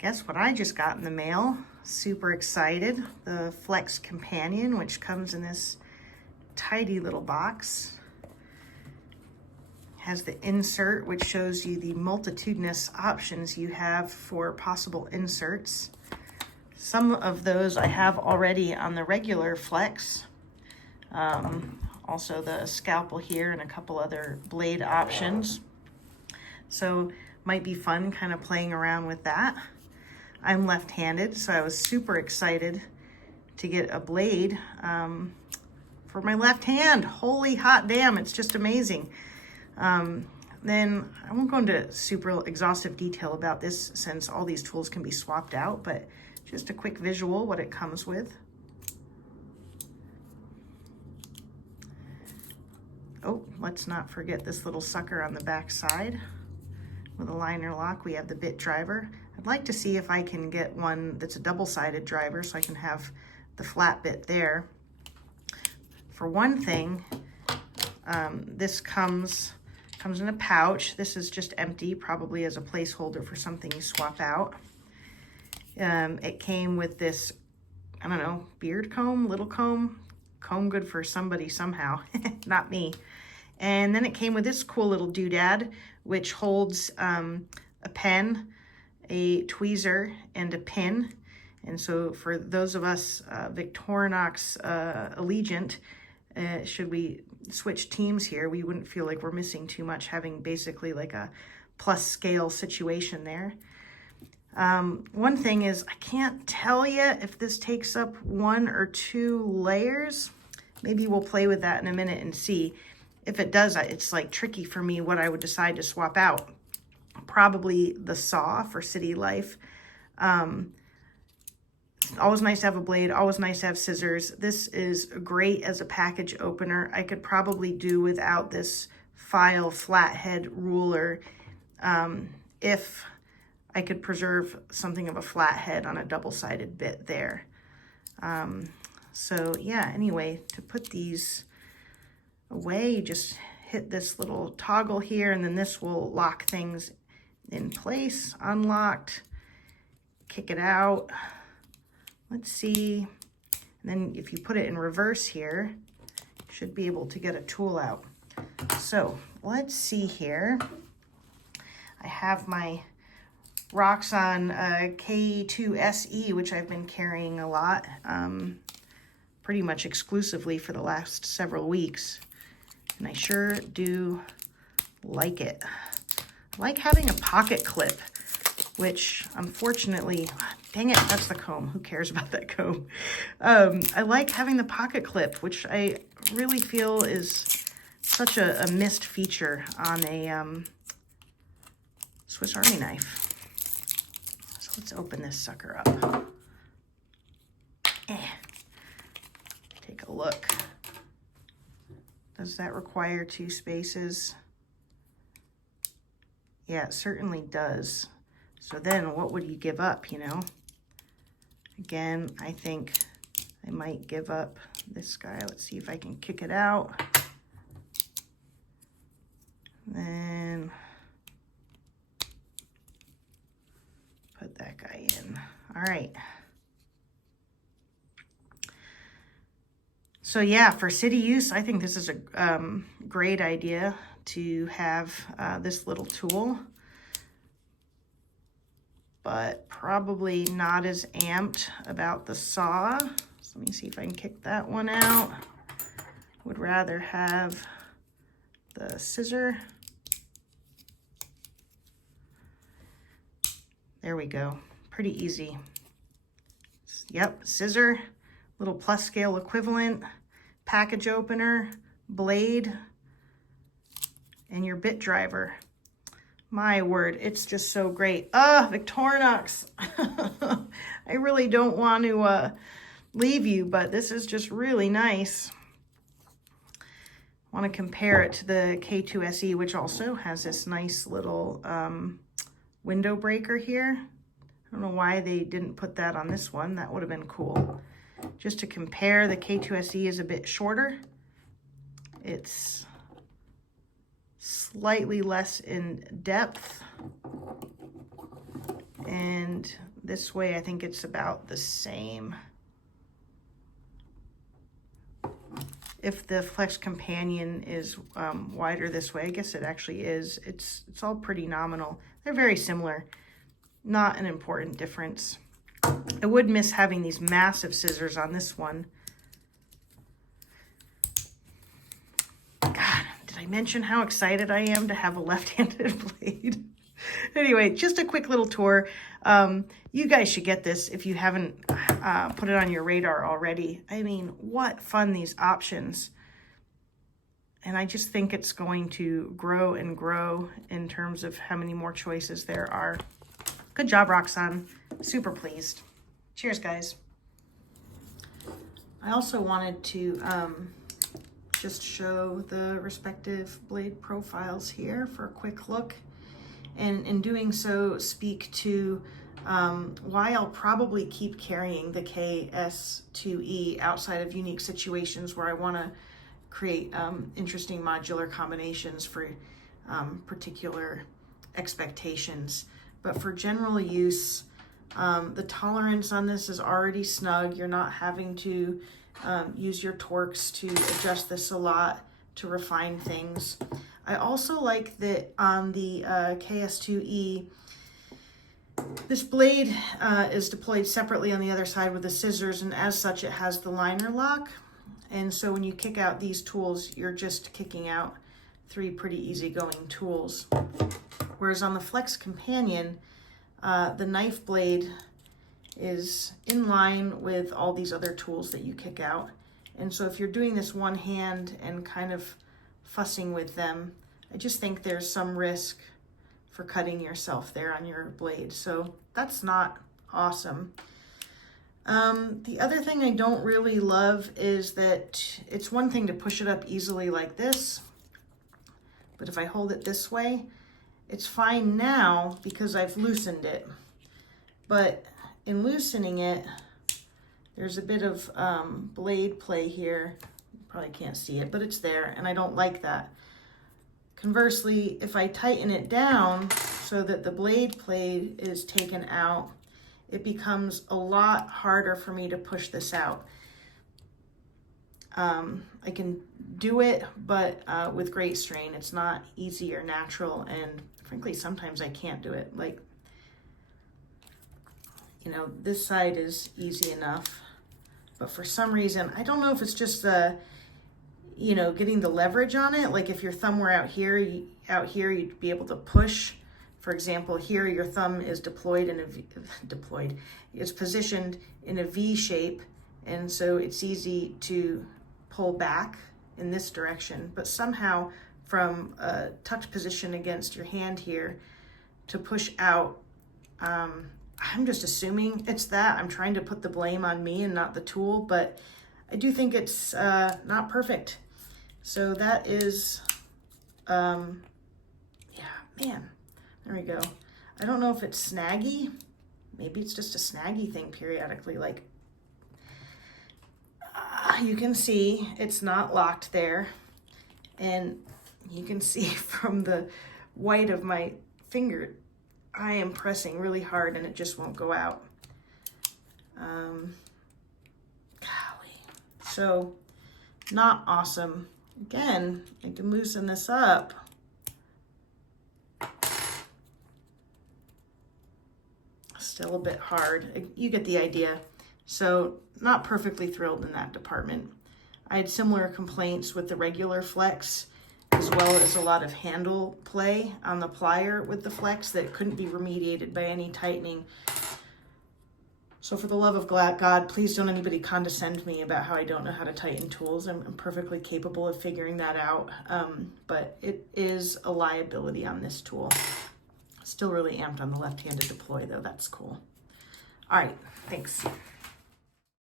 Guess what I just got in the mail? Super excited. The Flex Companion, which comes in this tidy little box. Has the insert, which shows you the multitudinous options you have for possible inserts. Some of those I have already on the regular Flex. Also the scalpel here and a couple other blade options. So might be fun kind of playing around with that. I'm left-handed, so I was super excited to get a blade for my left hand. Holy hot damn, it's just amazing. Then I won't go into super exhaustive detail about this since all these tools can be swapped out, but just a quick visual what it comes with. Oh, let's not forget this little sucker on the back side. With a liner lock, we have the bit driver. I'd like to see if I can get one that's a double-sided driver so I can have the flat bit there. For one thing, this comes in a pouch. This is just empty, probably as a placeholder for something you swap out. It came with this, I don't know, beard comb, little comb good for somebody somehow, not me. And then it came with this cool little doodad, which holds a pen, a tweezer, and a pin. And so for those of us Victorinox allegiant, should we switch teams here, we wouldn't feel like we're missing too much, having basically like a plus scale situation there. One thing is, I can't tell you if this takes up 1 or 2 layers. Maybe we'll play with that in a minute and see. If it does, it's like tricky for me what I would decide to swap out. Probably the saw for city life. Always nice to have a blade, always nice to have scissors. This is great as a package opener. I could probably do without this file flathead ruler if I could preserve something of a flathead on a double-sided bit there. So yeah, anyway, to put these away, you just hit this little toggle here, and then this will lock things in place, unlocked, kick it out. Let's see. And then if you put it in reverse here, you should be able to get a tool out. So let's see here. I have my Roxon K2SE, which I've been carrying a lot, pretty much exclusively for the last several weeks. And I sure do like it. I like having a pocket clip, which unfortunately, dang it, that's the comb. Who cares about that comb? I like having the pocket clip, which I really feel is such a missed feature on a Swiss Army knife. So let's open this sucker up. Take a look. Does that require 2 spaces? Yeah, it certainly does. So then what would you give up, you know? Again, I think I might give up this guy. Let's see if I can kick it out. Then put that guy in. All right. So yeah, for city use, I think this is a great idea to have this little tool, but probably not as amped about the saw. So let me see if I can kick that one out. Would rather have the scissor. There we go, pretty easy. Yep, scissor, little plus scale equivalent, package opener, blade, and your bit driver. My word, it's just so great. Victorinox. I really don't want to leave you, but this is just really nice. I want to compare it to the K2SE, which also has this nice little window breaker here. I don't know why they didn't put that on this one. That would have been cool. Just to compare, the K2SE is a bit shorter. It's slightly less in depth. And this way, I think it's about the same. If the Flex Companion is wider this way, I guess it actually is. It's all pretty nominal. They're very similar. Not an important difference. I would miss having these massive scissors on this one. God, did I mention how excited I am to have a left-handed blade? Anyway, just a quick little tour. You guys should get this if you haven't put it on your radar already. I mean, what fun, these options. And I just think it's going to grow and grow in terms of how many more choices there are. Good job, Roxon. Super pleased. Cheers, guys. I also wanted to just show the respective blade profiles here for a quick look. And in doing so, speak to why I'll probably keep carrying the KS2E outside of unique situations where I want to create interesting modular combinations for particular expectations. But for general use, the tolerance on this is already snug. You're not having to use your torques to adjust this a lot to refine things. I also like that on the KS2E, this blade is deployed separately on the other side with the scissors, and as such it has the liner lock. And so when you kick out these tools, you're just kicking out 3 pretty easygoing tools. Whereas on the Flex Companion, the knife blade is in line with all these other tools that you kick out. And so if you're doing this one hand and kind of fussing with them, I just think there's some risk for cutting yourself there on your blade. So that's not awesome. The other thing I don't really love is that it's one thing to push it up easily like this, but if I hold it this way, it's fine now because I've loosened it. But in loosening it, there's a bit of blade play here. You probably can't see it, but it's there, and I don't like that. Conversely, if I tighten it down so that the blade play is taken out, it becomes a lot harder for me to push this out. I can do it, but with great strain. It's not easy or natural, and frankly, sometimes I can't do it. Like, you know, this side is easy enough, but for some reason, I don't know if it's just the, you know, getting the leverage on it. Like if your thumb were out here, you'd be able to push. For example, here your thumb is it's positioned in a V shape, and so it's easy to pull back in this direction. But somehow from a tucked position against your hand here to push out, I'm just assuming it's that. I'm trying to put the blame on me and not the tool, but I do think it's not perfect. So that is, yeah, man, there we go. I don't know if it's snaggy. Maybe it's just a snaggy thing periodically. Like, you can see it's not locked there. And you can see from the white of my finger, I am pressing really hard and it just won't go out. Golly. So, not awesome. Again, I can loosen this up. Still a bit hard. You get the idea. So, not perfectly thrilled in that department. I had similar complaints with the regular Flex, as well as a lot of handle play on the plier with the Flex that couldn't be remediated by any tightening. So for the love of God, please don't anybody condescend me about how I don't know how to tighten tools. I'm perfectly capable of figuring that out, but it is a liability on this tool. Still really amped on the left-handed deploy though, that's cool. All right, thanks.